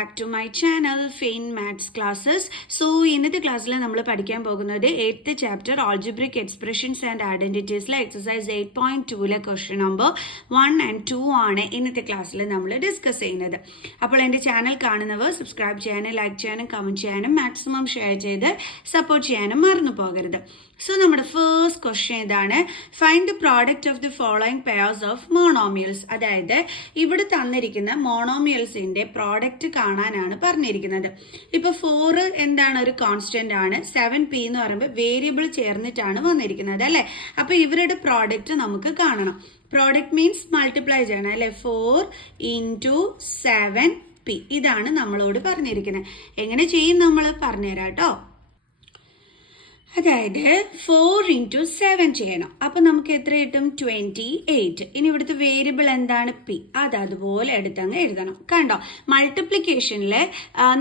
back to my channel Fain Maths Classes. So ഇന്നത്തെ ക്ലാസ്സിൽ നമ്മൾ പഠിക്കാൻ പോകുന്നത് 8th chapter Algebraic Expressions and Identities ലെ exercise 8.2 ലെ question number 1 and 2 ആണ് ഇന്നത്തെ ക്ലാസ്സിൽ നമ്മൾ ഡിസ്കസ് ചെയ്യുന്നത്. അപ്പോൾ എൻ്റെ ചാനൽ കാണുന്നവർ സബ്സ്ക്രൈബ് ചെയ്യാനും ലൈക്ക് ചെയ്യാനും കമൻറ്റ് ചെയ്യാനും മാക്സിമം ഷെയർ ചെയ്ത് സപ്പോർട്ട് ചെയ്യാനും മറന്നു പോകരുത്. സോ നമ്മുടെ ഫസ്റ്റ് ക്വസ്റ്റ്യൻ ഇതാണ്, find the product of the following pairs of monomials. അതായത് ഇവിടെ തന്നിരിക്കുന്ന മോണോമിയൽസിന്റെ പ്രോഡക്റ്റ് കാണാനാണ് പറഞ്ഞിരിക്കുന്നത്. ഇപ്പൊ 4 എന്താണ്, ഒരു കോൺസ്റ്റന്റ് ആണ്. 7p എന്ന് പറയുമ്പോൾ വേരിയബിൾ ചേർന്നിട്ടാണ് വന്നിരിക്കുന്നത് അല്ലെ. അപ്പൊ ഇവരുടെ പ്രോഡക്റ്റ് നമുക്ക് കാണണം. പ്രോഡക്റ്റ് മീൻസ് മൾട്ടിപ്ലൈ ചെയ്യണം അല്ലെ. 4 into 7p ഇതാണ് നമ്മളോട് പറഞ്ഞിരിക്കുന്നത്. എങ്ങനെ ചെയ്യും നമ്മൾ പറഞ്ഞുതരാം കേട്ടോ. അതായത് 4 into 7 ചെയ്യണം. അപ്പൊ നമുക്ക് എത്ര കിട്ടും? 28. ഇനി ഇവിടുത്തെ വേരിയബിൾ എന്താണ്? p. അത് അതുപോലെ എടുത്തങ്ങ് എഴുതണം. കണ്ടോ, മൾട്ടിപ്ലിക്കേഷനില്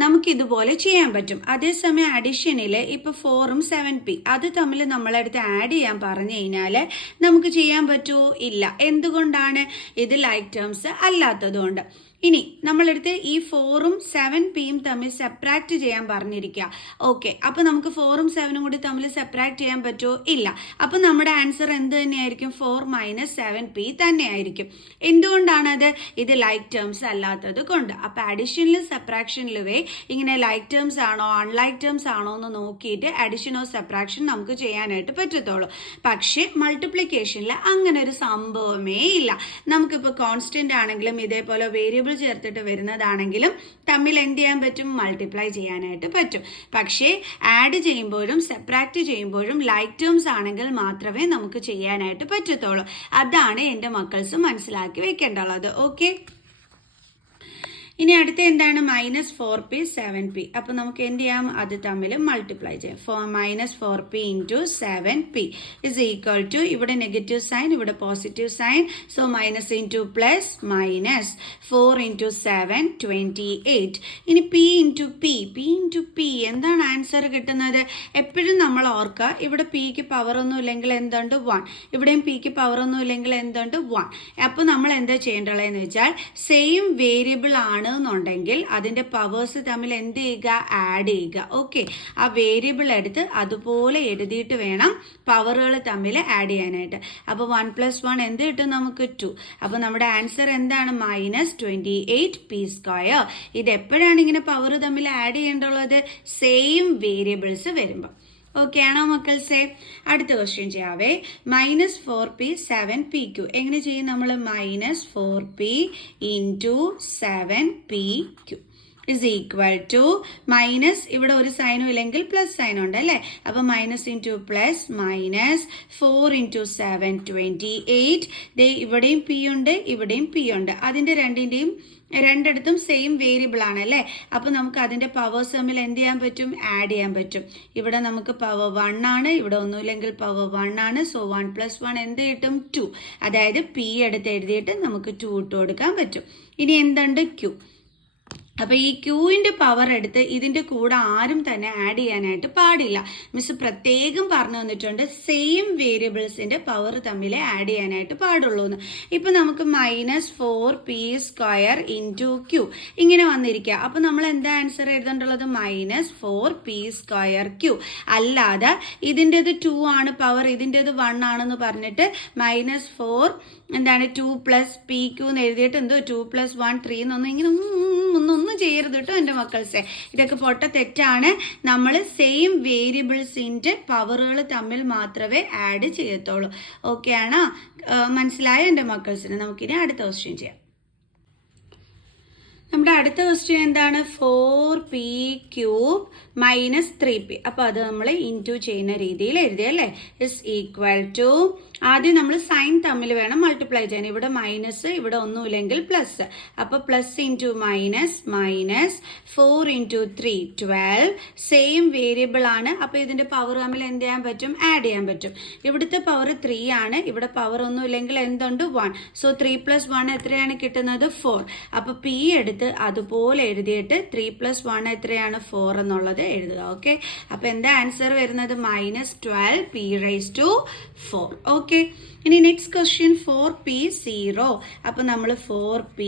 നമുക്ക് ഇതുപോലെ ചെയ്യാൻ പറ്റും. അതേസമയം അഡിഷനില് ഇപ്പൊ 4ഉം 7p അത് തമ്മിൽ നമ്മളെടുത്ത് ആഡ് ചെയ്യാൻ പറഞ്ഞു കഴിഞ്ഞാല് നമുക്ക് ചെയ്യാൻ പറ്റുമോ? ഇല്ല. എന്തുകൊണ്ടാണ്? ഇത് ലൈക്ക് ടേംസ് അല്ലാത്തതുകൊണ്ട്. ഇനി നമ്മളെടുത്ത് ഈ 4ഉം 7pയും തമ്മിൽ സെപ്പറേറ്റ് ചെയ്യാൻ പറഞ്ഞിരിക്കുക. ഓക്കെ, അപ്പൊ നമുക്ക് 4ഉം 7ഉം കൂടി തമ്മിൽ സെപ്പറേറ്റ് ചെയ്യാൻ പറ്റുമോ? ഇല്ല. അപ്പൊ നമ്മുടെ ആൻസർ എന്ത് തന്നെയായിരിക്കും? 4 - 7p തന്നെയായിരിക്കും. എന്തുകൊണ്ടാണത്? ഇത് ലൈക്ക് ടേംസ് അല്ലാത്തത് കൊണ്ട്. അപ്പൊ അഡിഷനിലും സെപ്പറേഷനിലുവേ ഇങ്ങനെ ലൈക്ക് ടേംസ് ആണോ അൺലൈക്ക് ടേംസ് ആണോ എന്ന് നോക്കിയിട്ട് അഡിഷനോ സെപ്പറേഷൻ നമുക്ക് ചെയ്യാനായിട്ട് പറ്റത്തുള്ളൂ. പക്ഷെ മൾട്ടിപ്ലിക്കേഷനിൽ അങ്ങനെ ഒരു സംഭവമേ ഇല്ല. നമുക്കിപ്പോൾ കോൺസ്റ്റന്റ് ആണെങ്കിലും ഇതേപോലെ വേരിയബിൾ ചേർത്തിട്ട് വരുന്നതാണെങ്കിലും തമ്മിൽ എന്ത് ചെയ്യാൻ പറ്റും? മൾട്ടിപ്ലൈ ചെയ്യാനായിട്ട് പറ്റും. പക്ഷേ ആഡ് ചെയ്യുമ്പോഴും സെപ്പറേറ്റ് ചെയ്യുമ്പോഴും ലൈക്ക് ടേംസ് ആണെങ്കിൽ മാത്രമേ നമുക്ക് ചെയ്യാനായിട്ട് പറ്റത്തുള്ളൂ. അതാണ് എൻ്റെ മക്കൾസ് മനസ്സിലാക്കി വെക്കേണ്ടുള്ളത്. ഓക്കെ, ഇനി അടുത്ത എന്താണ്? -4p 7p. അപ്പൊ നമുക്ക് എന്ത് ചെയ്യാം? അത് തമ്മിൽ മൾട്ടിപ്ലൈ ചെയ്യാം. -4p into 7p is equal to, ഇവിടെ നെഗറ്റീവ് സൈൻ ഇവിടെ positive sign, so minus into plus minus 4 into 7 28. ഇനി p into p എന്താണ് ആൻസർ കിട്ടുന്നത്? എപ്പോഴും നമ്മൾ ഓർക്കുക, ഇവിടെ pക്ക് പവർ ഒന്നും ഇല്ലെങ്കിൽ എന്തുണ്ട്? 1. ഇവിടെയും pക്ക് പവർ ഒന്നും ഇല്ലെങ്കിൽ എന്തുണ്ട്? 1. അപ്പൊ നമ്മൾ എന്താ ചെയ്യേണ്ടതെന്ന് വെച്ചാൽ സെയിം വേരിയബിൾ ആണ് ുണ്ടെങ്കിൽ അതിന്റെ പവേഴ്സ് തമ്മിൽ എന്ത് ചെയ്യുക? ആഡ് ചെയ്യുക. ഓക്കെ, ആ വേരിയബിൾ എടുത്ത് അതുപോലെ എഴുതിയിട്ട് വേണം പവറുകൾ തമ്മിൽ ആഡ് ചെയ്യാനായിട്ട്. അപ്പൊ 1 + 1 എന്ത് കിട്ടും നമുക്ക്? 2. അപ്പൊ നമ്മുടെ ആൻസർ എന്താണ്? -28p². ഇത് എപ്പോഴാണ് ഇങ്ങനെ പവർ തമ്മിൽ ആഡ് ചെയ്യേണ്ടുള്ളത്? സെയിം വേരിയബിൾസ് വരുമ്പോൾ. ഓക്കെ ആണോ മക്കൾസേ? അടുത്ത ക്വസ്റ്റ്യൻ ചെയ്യാവേ. -4p 7pq എങ്ങനെ ചെയ്യും നമ്മൾ? -4p into 7pq is equal to minus, ഇവിടെ ഒരു സൈനും ഇല്ലെങ്കിൽ പ്ലസ് സൈൻ ഉണ്ട് അല്ലേ. അപ്പൊ minus into plus minus 4 into 7 28. ഇവിടെയും p ഉണ്ട് ഇവിടെയും p ഉണ്ട്. അതിന്റെ രണ്ടിടത്തും സെയിം വേരിയബിൾ ആണ് അല്ലേ. അപ്പൊ നമുക്ക് അതിന്റെ പവേഴ്സ് തമ്മിൽ എന്ത് ചെയ്യാൻ പറ്റും? ആഡ് ചെയ്യാൻ പറ്റും. ഇവിടെ നമുക്ക് പവർ 1 ആണ്, ഇവിടെ ഒന്നുമില്ലെങ്കിൽ പവർ 1 ആണ്. സോ 1 + 1 എന്ത് കിട്ടും? 2. അതായത് p എടുത്ത് എഴുതിയിട്ട് നമുക്ക് 2 ഇട്ട് കൊടുക്കാൻ പറ്റും. ഇനി എന്തുണ്ട്? q. അപ്പൊ ഈ ക്യൂവിന്റെ പവർ എടുത്ത് ഇതിന്റെ കൂടെ ആരും തന്നെ ആഡ് ചെയ്യാനായിട്ട് പാടില്ല. മിസ് പ്രത്യേകം പറഞ്ഞു തന്നിട്ടുണ്ട് സെയിം വേരിയബിൾസിന്റെ പവർ തമ്മിൽ ആഡ് ചെയ്യാനായിട്ട് പാടുള്ളൂ എന്ന്. ഇപ്പൊ നമുക്ക് -4p² into q ഇങ്ങനെ വന്നിരിക്കുക. അപ്പൊ നമ്മൾ എന്താ ആൻസർ എഴുതേണ്ടുള്ളത്? -4p²q. അല്ലാതെ ഇതിൻ്റെത് 2 ആണ് പവർ, ഇതിൻ്റെത് 1 ആണെന്ന് പറഞ്ഞിട്ട് -4 എന്താണ് 2 + pq എന്ന് എഴുതിയിട്ട് എന്തോ 2 + 1 3 എന്നൊന്നും ഇങ്ങനെ ഒന്നും ചെയ്യരുത് കേട്ടോ എൻ്റെ മക്കൾസെ. ഇതൊക്കെ പൊട്ട തെറ്റാണ്. നമ്മൾ സെയിം വേരിയബിൾസിന്റെ പവറുകൾ തമ്മിൽ മാത്രമേ ആഡ് ചെയ്യത്തുള്ളൂ. ഓക്കെ ആണോ? മനസ്സിലായോ എൻ്റെ മക്കൾസിന്? നമുക്കിനി അടുത്ത ക്വസ്റ്റ്യൻ ചെയ്യാം. നമ്മുടെ അടുത്ത ക്വസ്റ്റ്യൻ എന്താണ്? 4p³ - 3p. അപ്പൊ അത് നമ്മൾ ഇൻറ്റു ചെയ്യുന്ന രീതിയിൽ എഴുതിയല്ലേ. ഇസ് ഈക്വൽ ടു, ആദ്യം നമ്മൾ സൈൻ തമ്മിൽ വേണം മൾട്ടിപ്ലൈ ചെയ്യാൻ. ഇവിടെ മൈനസ്, ഇവിടെ ഒന്നുമില്ലെങ്കിൽ പ്ലസ്. അപ്പൊ plus into minus -4 into 3 12. Same variable ആണ്. അപ്പൊ ഇതിന്റെ പവർ തമ്മിൽ എന്ത് ചെയ്യാൻ പറ്റും? ആഡ് ചെയ്യാൻ പറ്റും. ഇവിടുത്തെ പവർ 3 ആണ്, ഇവിടെ പവർ ഒന്നും ഇല്ലെങ്കിൽ എന്തുണ്ട്? 1. സോ 3 + 1 എത്രയാണ് കിട്ടുന്നത്? 4. അപ്പൊ p എടുത്ത് അതുപോലെ എഴുതിയിട്ട് 3 + 1 എത്രയാണ്? 4 എന്നുള്ളത് എഴുതുക. ഓക്കെ, അപ്പൊ എന്താ ആൻസർ വരുന്നത്? -12p⁴. ഓക്കെ. ഓക്കെ. ഇനി നെക്സ്റ്റ് ക്വസ്റ്റ്യൻ 4p 0. അപ്പോൾ നമ്മൾ 4p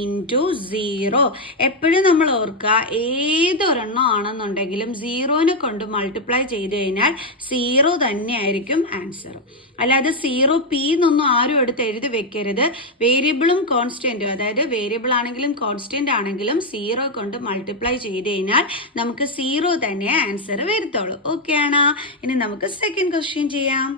ഇൻറ്റു 0. എപ്പോഴും നമ്മൾ ഓർക്കുക, ഏതൊരെണ്ണം ആണെന്നുണ്ടെങ്കിലും 0നെ കൊണ്ട് മൾട്ടിപ്ലൈ ചെയ്ത് കഴിഞ്ഞാൽ 0 തന്നെയായിരിക്കും ആൻസർ. അല്ലാതെ 0p എന്നൊന്നും ആരും എടുത്ത് എഴുതി വെക്കരുത്. വേരിയബിളും കോൺസ്റ്റന്റും, അതായത് വേരിയബിൾ ആണെങ്കിലും കോൺസ്റ്റന്റ് ആണെങ്കിലും 0 കൊണ്ട് മൾട്ടിപ്ലൈ ചെയ്ത് കഴിഞ്ഞാൽ നമുക്ക് 0 തന്നെ ആൻസർ വരത്തുള്ളൂ. ഓക്കെ ആണോ? ഇനി നമുക്ക് സെക്കൻഡ് ക്വസ്റ്റ്യൻ ചെയ്യാം.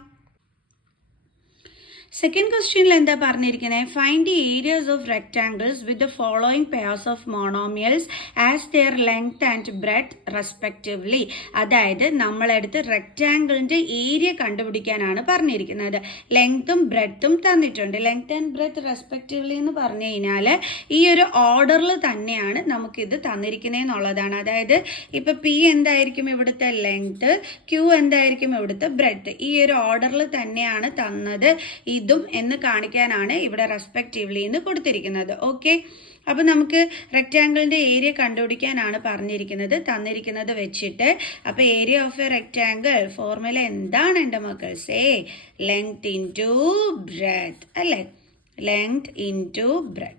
സെക്കൻഡ് ക്വസ്റ്റ്യനിൽ എന്താ പറഞ്ഞിരിക്കുന്നത്? Find the areas of rectangles with the following pairs of monomials as their length and breadth respectively. അതായത് നമ്മളെടുത്ത് റെക്ടാങ്കിളിന്റെ ഏരിയ കണ്ടുപിടിക്കാനാണ് പറഞ്ഞിരിക്കുന്നത്. ലെങ്ത്തും ബ്രെഡ്ത്തും തന്നിട്ടുണ്ട്. ലെങ്ത് ആൻഡ് ബ്രെഡ്ത്ത് റെസ്പെക്റ്റീവ്ലി എന്ന് പറഞ്ഞു കഴിഞ്ഞാൽ ഈ ഒരു ഓർഡറിൽ തന്നെയാണ് നമുക്കിത് തന്നിരിക്കുന്നതെന്നുള്ളതാണ്. അതായത് ഇപ്പൊ പി എന്തായിരിക്കും ഇവിടുത്തെ ലെങ്ത്, ക്യൂ എന്തായിരിക്കും ഇവിടുത്തെ ബ്രെഡ്ത്ത്. ഈ ഒരു ഓർഡറിൽ തന്നെയാണ് തന്നത് ഇതും എന്ന് കാണിക്കാനാണ് ഇവിടെ റെസ്പെക്റ്റീവ്ലി എന്ന് കൊടുത്തിരിക്കുന്നത്. ഓക്കെ. അപ്പൊ നമുക്ക് റെക്ടാങ്കിളിന്റെ ഏരിയ കണ്ടുപിടിക്കാനാണ് പറഞ്ഞിരിക്കുന്നത്, തന്നിരിക്കുന്നത് വെച്ചിട്ട്. അപ്പൊ area of A rectangle formula എന്താണ് എൻ്റെ മക്കൾ? സേ ലെങ്ത് ഇൻറ്റു ബ്രെഡ്ത്ത് അല്ലേ? Length into breadth.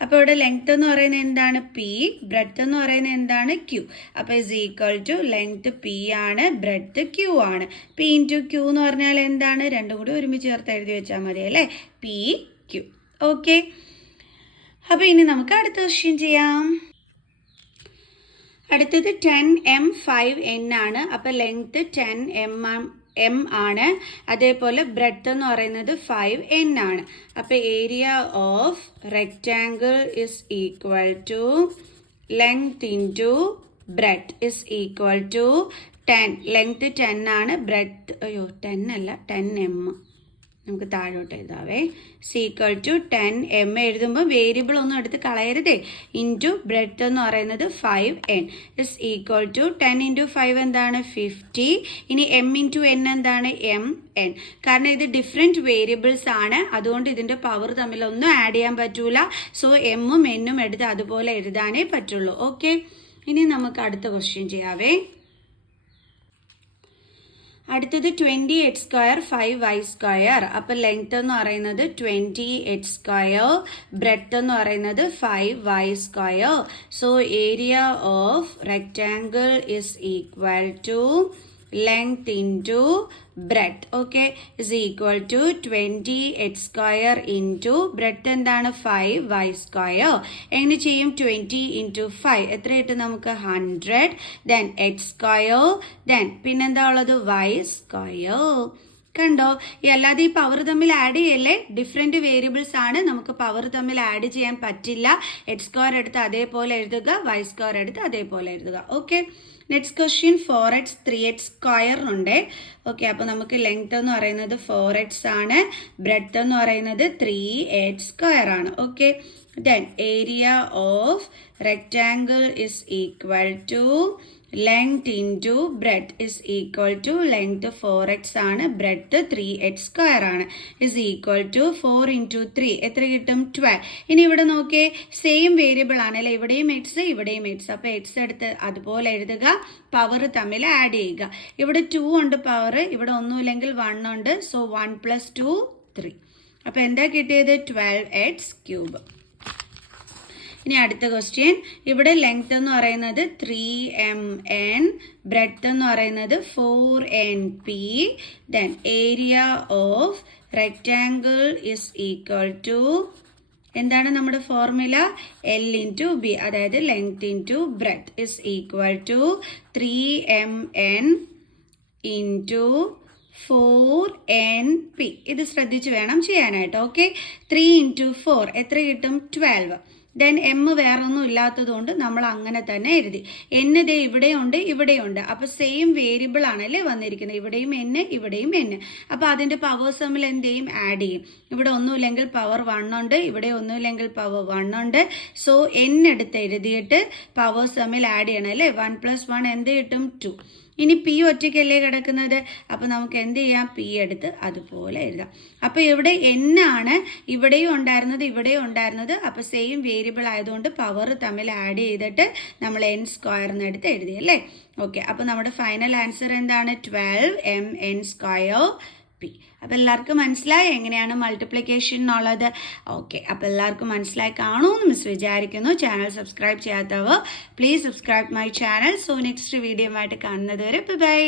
അപ്പോൾ ഇവിടെ ലെങ്ത് എന്ന് പറയുന്നത് എന്താണ്? പി. ബ്രെഡ്ത്ത് എന്ന് പറയുന്നത് എന്താണ്? ക്യൂ. അപ്പോൾ is equal to length P ആണ്, ബ്രെഡ്ത്ത് ക്യൂ ആണ്. പി ഇൻറ്റു ക്യൂ എന്ന് പറഞ്ഞാൽ എന്താണ്? രണ്ടും കൂടി ഒരുമിച്ച് ചേർത്ത് എഴുതി വെച്ചാൽ മതി അല്ലേ? P Q. ഓക്കെ. അപ്പോൾ ഇനി നമുക്ക് അടുത്ത ക്വസ്റ്റ്യൻ ചെയ്യാം. അടുത്തത് 10m 5n ആണ്. അപ്പോൾ ലെങ്ത് 10m ആണ്. അതേപോലെ ബ്രെഡ്ത്ത് എന്ന് പറയുന്നത് 5n ആണ്. അപ്പോൾ area of rectangle is equal to length into breadth is equal to 10. Length 10 ആണ്, ബ്രെഡ്ത്ത് 10 അല്ല 10m. നമുക്ക് താഴോട്ട് എഴുതാവേ. സീക്വൽ ടു 10m എഴുതുമ്പോൾ വേരിയബിൾ ഒന്നും എടുത്ത് കളയരുതേ. ഇൻറ്റു ബ്രെഡ്ത്ത് എന്ന് പറയുന്നത് 5n is equal to 10 into 5 എന്താണ്? 50. ഇനി m ഇൻറ്റു n എന്താണ്? mn. കാരണം ഇത് വേരിയബിൾസ് ആണ്, അതുകൊണ്ട് ഇതിൻ്റെ പവർ തമ്മിലൊന്നും ആഡ് ചെയ്യാൻ പറ്റൂല. സോ എമ്മും എന്നും എടുത്ത് അതുപോലെ എഴുതാനേ പറ്റുള്ളൂ. ഓക്കെ. ഇനി നമുക്ക് അടുത്ത ക്വസ്റ്റ്യൻ ചെയ്യാവേ. അടുത്തത് 20h², 5y². അപ്പോൾ ലെങ്ത് എന്ന് പറയുന്നത് 20h², ബ്രെഡ്ത്ത് എന്ന് പറയുന്നത് 5y². So area of rectangle is equal to length into breadth. Okay. Is equal to 20h² into breadth എന്താണ്? 5y². എങ്ങനെ ചെയ്യും? 20 ഇൻറ്റു 5 എത്ര കിട്ടും നമുക്ക്? 100. ദെൻ h², ദെൻ പിന്നെന്താ ഉള്ളത്? y². കണ്ടോ? അല്ലാതെ ഈ പവർ തമ്മിൽ ആഡ് ചെയ്യല്ലേ. ഡിഫറെൻറ്റ് വേരിയബിൾസ് ആണ്, നമുക്ക് പവർ തമ്മിൽ ആഡ് ചെയ്യാൻ പറ്റില്ല. h² എടുത്ത് അതേപോലെ എഴുതുക, y² എടുത്ത് അതേപോലെ എഴുതുക. Okay. Next question 4x 3x² ഉണ്ട്. ഓക്കെ. അപ്പോൾ നമുക്ക് ലെങ്ത് എന്ന് പറയുന്നത് 4x ആണ്, ബ്രെഡ്ത്ത് എന്ന് പറയുന്നത് 3h² ആണ്. Okay. Then area of rectangle is equal to length into breadth is equal to length 4x ആണ്, ബ്രെഡ്ത്ത് 3h² ആണ്. ഇസ് ഈക്വൽ ടു 4 ഇൻറ്റു 3 എത്ര കിട്ടും? 12. ഇനി ഇവിടെ നോക്കിയേ, സെയിം വേരിയബിൾ ആണ് അല്ലേ? ഇവിടെയും എക്സ് ഇവിടെയും എക്സ്. അപ്പോൾ എക്സ് എടുത്ത് അതുപോലെ എഴുതുക, പവർ തമ്മിൽ ആഡ് ചെയ്യുക. ഇവിടെ 2 ഉണ്ട് പവർ, ഇവിടെ ഒന്നുമില്ലെങ്കിൽ 1 ഉണ്ട്. സോ 1 + 2 3. അപ്പോൾ എന്താ കിട്ടിയത്? 12x³. ഇനി അടുത്ത ക്വസ്റ്റ്യൻ. ഇവിടെ ലെങ്ത് എന്ന് പറയുന്നത് 3mn, ബ്രെഡ്ത്ത് എന്ന് പറയുന്നത് 4np. Then area of rectangle is equal to എന്താണ് നമ്മുടെ ഫോർമുല? L ഇൻറ്റു ബി, അതായത് length into breadth is equal to 3mn into 4np. ഇത് ശ്രദ്ധിച്ച് വേണം ചെയ്യാനായിട്ട്. ഓക്കെ. 3 ഇൻറ്റു 4 എത്ര കിട്ടും? 12. ദെൻ എം വേറെ ഒന്നും ഇല്ലാത്തതുകൊണ്ട് നമ്മൾ അങ്ങനെ തന്നെ എഴുതി. എൻ ദേ ഇവിടെയുണ്ട് ഇവിടെയുണ്ട്. അപ്പോൾ സെയിം വേരിയബിൾ ആണല്ലേ വന്നിരിക്കുന്നത്. ഇവിടെയും എൻ ഇവിടെയും എൻ. അപ്പോൾ അതിൻ്റെ പവേഴ്സ് തമ്മിൽ എന്ത് ചെയ്യും? ആഡ് ചെയ്യും. ഇവിടെ ഒന്നുമില്ലെങ്കിൽ പവർ 1 ഉണ്ട്, ഇവിടെ ഒന്നുമില്ലെങ്കിൽ പവർ 1 ഉണ്ട്. സോ എൻ എടുത്ത് എഴുതിയിട്ട് പവേഴ്സ് തമ്മിൽ ആഡ് ചെയ്യണം അല്ലേ? 1 + 1 എന്ത് കിട്ടും? 2. ഇനി പി ഒറ്റയ്ക്കല്ലേ കിടക്കുന്നത്, അപ്പോൾ നമുക്ക് എന്ത് ചെയ്യാം? പി എടുത്ത് അതുപോലെ എഴുതാം. അപ്പോൾ ഇവിടെ എന്നാണ് ഇവിടെയും ഉണ്ടായിരുന്നത് ഇവിടെയും ഉണ്ടായിരുന്നത്. അപ്പോൾ സെയിം വേരിയബിൾ ആയതുകൊണ്ട് പവർ തമ്മിൽ ആഡ് ചെയ്തിട്ട് നമ്മൾ n² എടുത്ത് എഴുതി അല്ലേ? ഓക്കെ. അപ്പോൾ നമ്മുടെ ഫൈനൽ ആൻസർ എന്താണ്? 12mn² p. പി. അപ്പോൾ എല്ലാവർക്കും മനസ്സിലായി എങ്ങനെയാണ് മൾട്ടിപ്ലിക്കേഷൻ എന്നുള്ളത്? ഓക്കെ, അപ്പോൾ എല്ലാവർക്കും മനസ്സിലായി കാണുമെന്ന് മിസ് വിചാരിക്കുന്നു. ചാനൽ സബ്സ്ക്രൈബ് ചെയ്യാത്തവർ please subscribe my channel. So next video ആയിട്ട് കാണുന്നത് വരെ ബൈ.